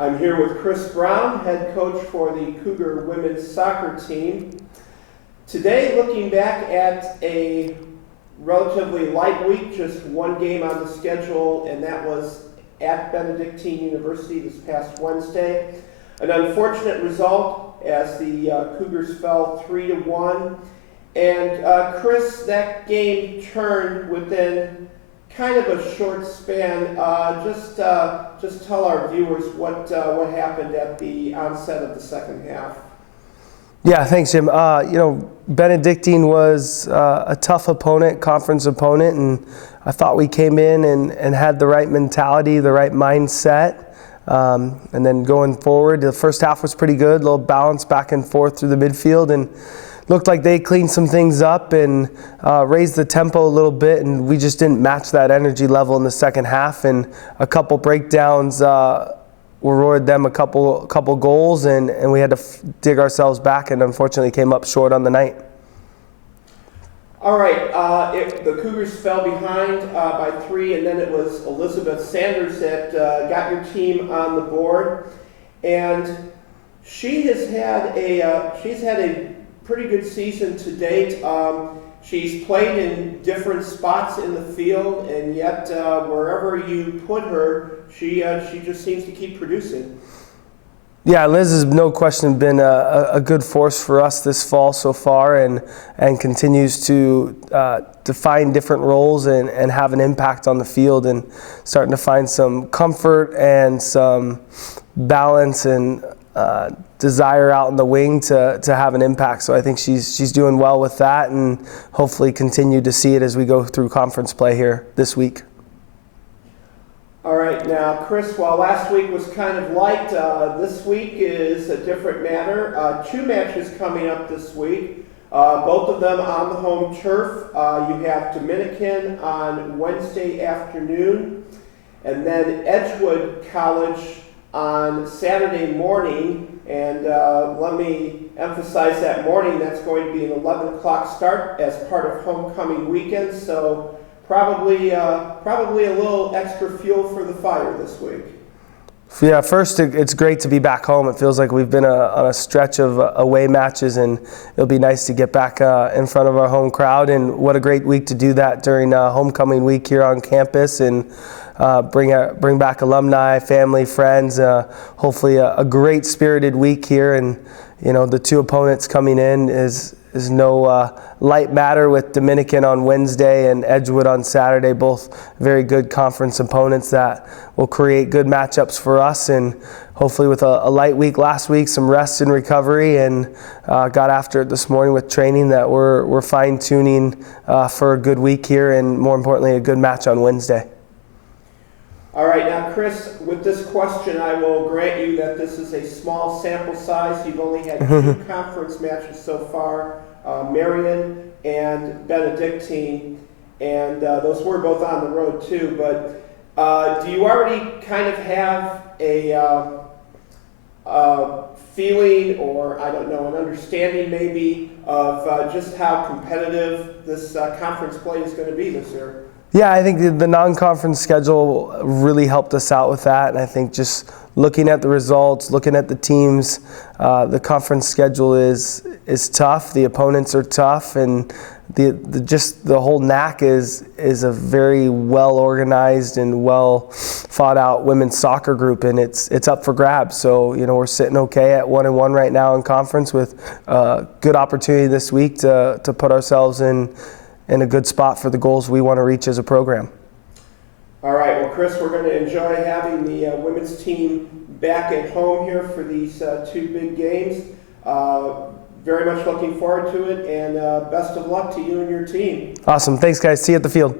I'm here with Chris Brown, head coach for the Cougar women's soccer team. Today, looking back at a relatively light week, just one game on the schedule, and that was at Benedictine University this past Wednesday. An unfortunate result as the Cougars fell 3-1. And Chris, that game turned within kind of a short span. Just tell our viewers what happened at the onset of the second half. Yeah, thanks, Jim. Benedictine was a tough opponent, conference opponent, and I thought we came in and had the right mentality, the right mindset. And then going forward, the first half was pretty good, a little balance back and forth through the midfield, and looked like they cleaned some things up and raised the tempo a little bit, and we just didn't match that energy level in the second half. And a couple breakdowns rewarded them a couple goals, and we had to dig ourselves back, and unfortunately came up short on the night. All right, the Cougars fell behind by 3, and then it was Elizabeth Sanders that got your team on the board, and she's had a pretty good season to date. She's played in different spots in the field, and yet wherever you put her, she just seems to keep producing. Yeah, Liz has no question been a good force for us this fall so far, and continues to define different roles and have an impact on the field, and starting to find some comfort and some balance and desire out in the wing to have an impact. So I think she's doing well with that, and hopefully continue to see it as we go through conference play here this week. All right, now Chris, while last week was kind of light, this week is a different matter. 2 matches coming up this week, both of them on the home turf. You have Dominican on Wednesday afternoon, and then Edgewood College on Saturday morning. And let me emphasize that morning, that's going to be an 11 o'clock start as part of homecoming weekend. So probably a little extra fuel for the fire this week. Yeah, first, it's great to be back home. It feels like we've been on a stretch of away matches, and it'll be nice to get back in front of our home crowd. And what a great week to do that during homecoming week here on campus, and bring back alumni, family, friends. Hopefully, a great spirited week here. And the 2 opponents coming in is no light matter, with Dominican on Wednesday and Edgewood on Saturday, both very good conference opponents that will create good matchups for us. And hopefully with a light week last week, some rest and recovery, and got after it this morning with training, that we're fine-tuning for a good week here, and more importantly, a good match on Wednesday. All right, now Chris, with this question, I will grant you that this is a small sample size. You've only had 2 conference matches so far, Marion and Benedictine, and those were both on the road too. But do you already kind of have a feeling, or I don't know, an understanding maybe of just how competitive this conference play is going to be this year? Yeah, I think the non-conference schedule really helped us out with that, and I think just looking at the results, looking at the teams, the conference schedule is tough. The opponents are tough, and the whole NACC is a very well organized and well fought out women's soccer group, and it's up for grabs. So we're sitting okay at 1-1 right now in conference, with good opportunity this week to put ourselves in a good spot for the goals we want to reach as a program. All right, well, Chris, we're going to enjoy having the women's team back at home here for these 2 big games. Very much looking forward to it, and best of luck to you and your team. Awesome. Thanks, guys. See you at the field.